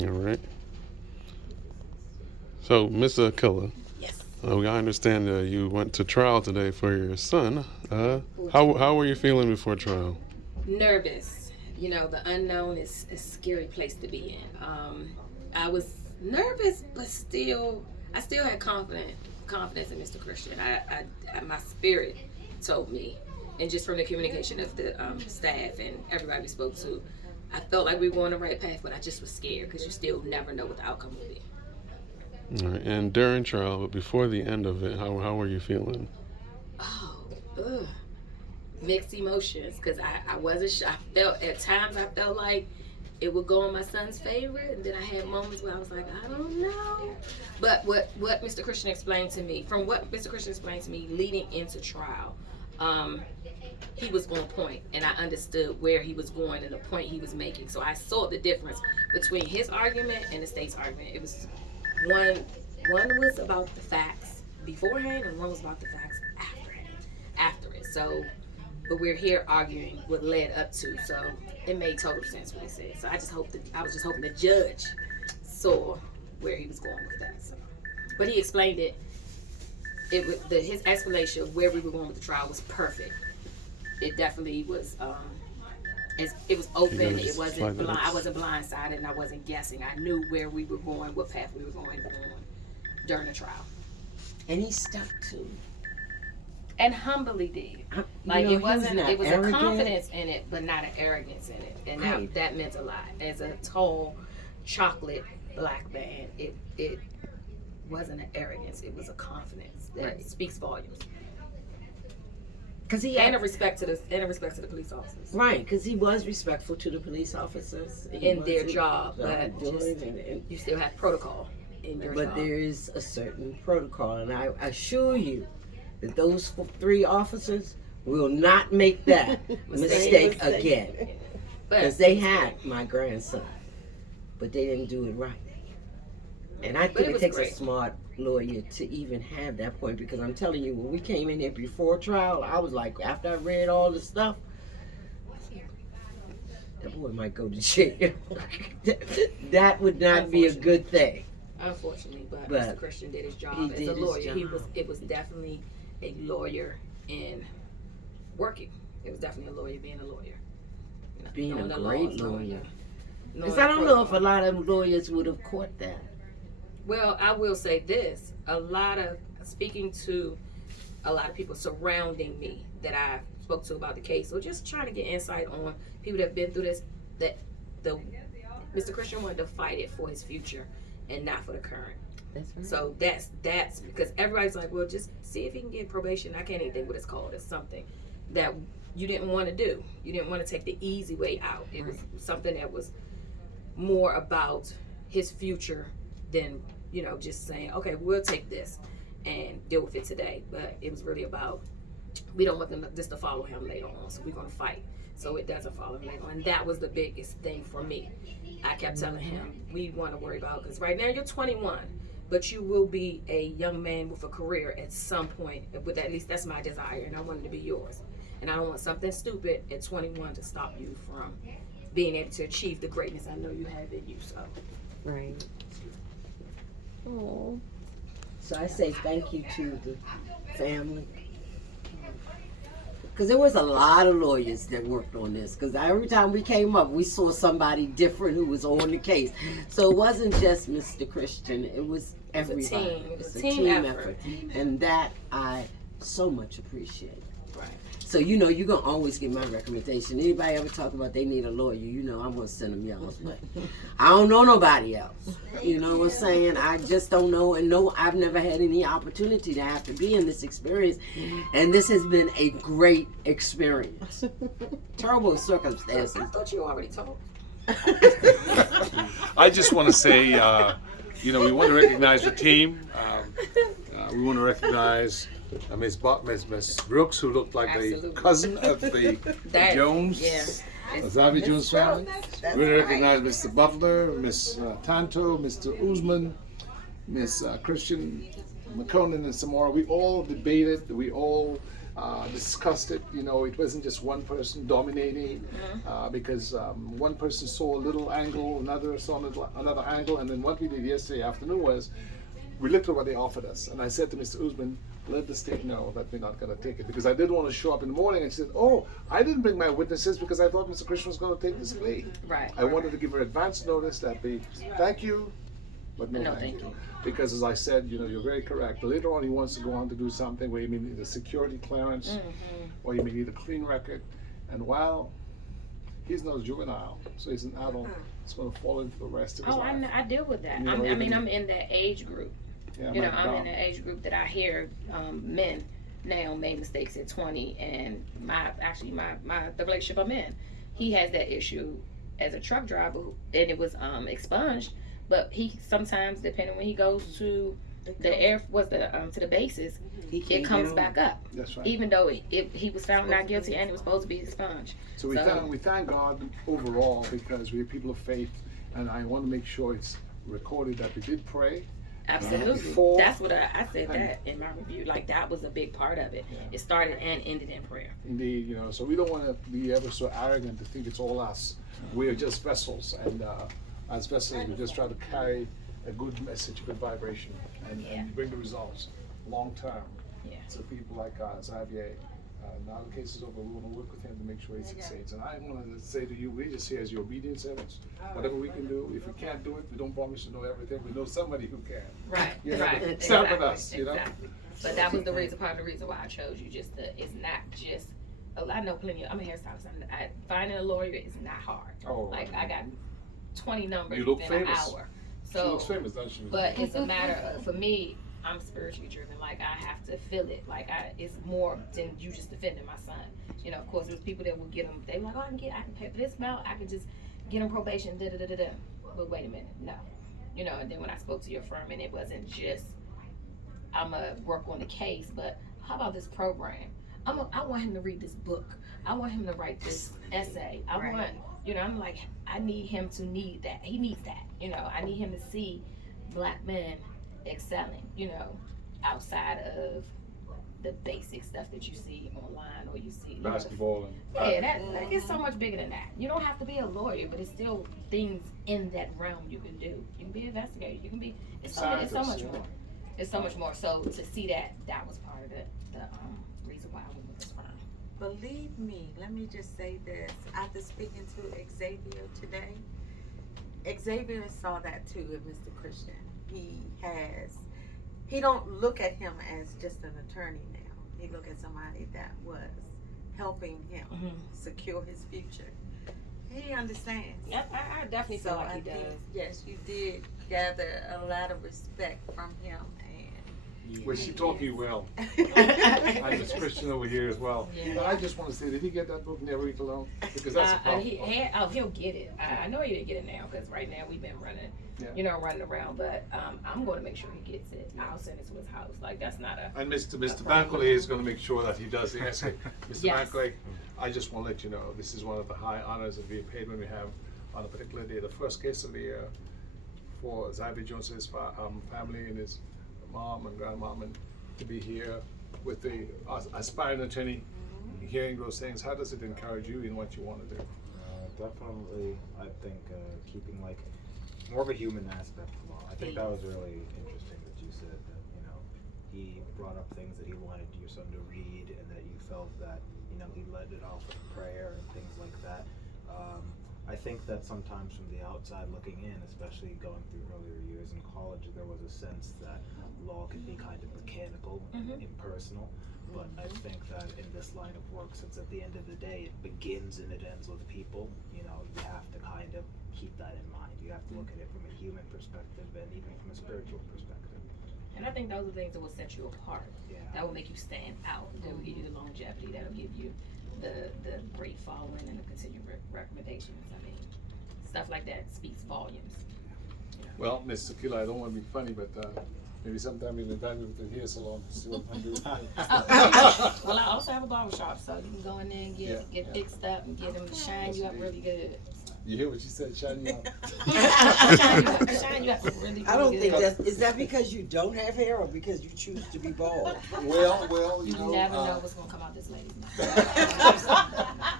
All right. So, Miss Killer, Yes. I understand you went to trial today for your son. How were you feeling before trial? Nervous. You know, the unknown is a scary place to be in. I was nervous, but I still had confidence in Mr. Christian. My spirit told me, and just from the communication of the staff and everybody we spoke to, I felt like we were on the right path, but I just was scared because you still never know what the outcome will be. All right. And during trial, but before the end of it, how were you feeling? Oh, ugh. Mixed emotions because I wasn't sure. At times I felt like it would go in my son's favor, and then I had moments where I was like, I don't know. But what Mr. Christian explained to me, from what Mr. Christian explained to me leading into trial, he was on point, and I understood where he was going and the point he was making. So I saw the difference between his argument and the state's argument. It was one was about the facts beforehand, and one was about the facts after it. So but we're here arguing what led up to. So it made total sense what he said. So I was just hoping the judge saw where he was going with that. So, but he explained it. His explanation of where we were going with the trial was perfect. It definitely was. It was open. It wasn't blind. I wasn't blindsided, and I wasn't guessing. I knew where we were going, what path we were going on during the trial. And he stuck to. And humbly did. Like it was a confidence in it, but not an arrogance in it. And that meant a lot. As a tall, chocolate black man, it wasn't an arrogance. It was a confidence that speaks volumes. And a respect to the police officers. Right, because he was respectful to the police officers in their job, but you still have protocol in your job. But there is a certain protocol, and I assure you that those 3 officers will not make that mistake again. Because they had my grandson, but they didn't do it right. And I think it takes a smart lawyer to even have that point, because I'm telling you, when we came in here before trial, I was like, after I read all the stuff, that boy might go to jail. That would not be a good thing. Unfortunately, but Mr. Christian did his job as a lawyer. It was definitely a lawyer in working. It was definitely a lawyer being a lawyer. Being a great lawyer. Because I don't know if a lot of lawyers would have caught that. Well, I will say this. Speaking to a lot of people surrounding me that I spoke to about the case, or just trying to get insight on people that have been through this, that Mr. Christian wanted to fight it for his future and not for the current. That's right. So that's because everybody's like, well, just see if he can get probation. I can't even think what it's called. It's something that you didn't want to do. You didn't want to take the easy way out. It was something that was more about his future than, just saying, okay, we'll take this and deal with it today. But it was really about, we don't want them just to follow him later on, so we're going to fight so it doesn't follow him later on. And that was the biggest thing for me. I kept telling him, we want to worry about, because right now you're 21, but you will be a young man with a career at some point. With at least that's my desire, and I want it to be yours. And I don't want something stupid at 21 to stop you from being able to achieve the greatness I know you have in you. So, right. Oh. So I say thank you to the family. Because there was a lot of lawyers that worked on this. Because every time we came up, we saw somebody different who was on the case. So it wasn't just Mr. Christian. It was everybody. It was a team effort. And that I so much appreciate. Right. So you're going to always get my recommendation. Anybody ever talk about they need a lawyer, I'm going to send them y'all. But I don't know nobody else. You know what I'm saying? I just don't know. And no, I've never had any opportunity to have to be in this experience. And this has been a great experience. Terrible circumstances. I thought you already told. I just want to say, we want to recognize the team. We want to recognize Miss Brooks, who looked like the cousin of the Jones, Zavi Jones family. We want to recognize Mr. Butler, Miss Tanto, Mr. Usman, Miss Christian McConan, and Samora. We all debated. We all discussed it. You know, it wasn't just one person dominating, because one person saw a little angle, another saw another angle, and then what we did yesterday afternoon was we looked at what they offered us, and I said to Mr. Usman, let the state know that we're not going to take it, because I didn't want to show up in the morning and she said, oh, I didn't bring my witnesses because I thought Mr. Christian was going to take this plea. Right. I wanted to give her advance notice that we thank you, but no thank you. Because as I said, you know, you're very correct. Later on he wants to go on to do something where he may need a security clearance, or he may need a clean record, and while he's not a juvenile, so he's an adult, it's going to fall into the rest of his life. I deal with that. You know, I'm in that age group. Yeah, You know, I'm in the age group that I hear men now made mistakes at 20, and the relationship I'm in, he has that issue as a truck driver, and it was expunged. But he sometimes, depending when he goes to to the bases, it comes back up. That's right. Even though he was found not guilty and it was supposed to be expunged. So we thank God overall, because we're people of faith, and I want to make sure it's recorded that we did pray. Absolutely. That's what I said that in my review. Like, that was a big part of it. Yeah. It started and ended in prayer. Indeed, you know, so we don't want to be ever so arrogant to think it's all us. We are just vessels, and as vessels, we just try to carry a good message, a good vibration, and bring the results long term to people like Xavier. Now the case is over, we want to work with him to make sure he succeeds. And I want to say to you, we just here as your obedient servants. Whatever we can do, if we can't do it, we don't promise to know everything. We know somebody who can. Right, you know, right. Start with us, you know. Exactly. But that was part of the reason why I chose you. It's not just. I know plenty. I'm a hairstylist. Finding a lawyer is not hard. Oh, like I got 20 numbers you look within famous. an hour. So, she looks famous, doesn't she? But it's a matter of, for me, I'm spiritually driven. Like, I have to feel it. Like, it's more than you just defending my son. You know, of course, there's people that will get him. They were like, I can pay for this amount. I can just get him probation. But wait a minute, no. You know, and then when I spoke to your firm, and it wasn't just I'm gonna work on the case, but how about this program? I want him to read this book. I want him to write this essay. I'm like, I need him to need that. He needs that. You know, I need him to see black men excelling, you know, outside of the basic stuff that you see online or you see basketball that it's so much bigger than that. You don't have to be a lawyer, but it's still things in that realm you can do. You can be an investigator. You can be. It's so much more. It's so much more. So to see that was part of the reason why I went with this firm. Believe me, let me just say this. After speaking to Xavier today, Xavier saw that too with Mr. Christian. He don't look at him as just an attorney now. He look at somebody that was helping him secure his future. He understands. Yep, I definitely feel like he does. Yes, you did gather a lot of respect from him. Well, she taught me well. I'm just Christian over here as well. Yeah. But I just want to say, did he get that book, Never Eat Alone? Because that's a problem. He'll get it. I know he didn't get it now, because right now we've been running around. But I'm going to make sure he gets it. I'll send it to his house. Like, that's not a. And Mr. Bankley is going to make sure that he does the essay. Mr. Bankley, I just want to let you know, this is one of the high honors that we are paid when we have, on a particular day, the first case of the year for Xavier Jones' family and his mom and grandmom, and to be here with the aspiring attorney, hearing those things. How does it encourage you in what you want to do? Definitely, I think keeping like more of a human aspect of law. I think that was really interesting that you said that, you know, he brought up things that he wanted your son to read, and that you felt that, you know, he led it off with prayer and things like that. I think that sometimes from the outside looking in, especially going through earlier years in college, there was a sense that law could be kind of mechanical and impersonal. But I think that in this line of work, since at the end of the day it begins and it ends with people, you know, you have to kind of keep that in mind. You have to look at it from a human perspective and even from a spiritual perspective. And I think those are things that will set you apart. Yeah. That will make you stand out. That will give you the longevity. That'll give you the great following and the continued recommendations. I mean, stuff like that speaks volumes. You know? Well, Ms. Sakila, I don't want to be funny, but maybe sometime we can invite me to the hair salon to see what I'm doing. Well, I also have a barbershop, so you can go in there and get fixed up and get them to shine you up really good. You hear what she said? Shine you out. Shine, you have to really, I don't really think good. is that because you don't have hair or because you choose to be bald? Well, you You know. never know what's gonna come out this lady's mouth.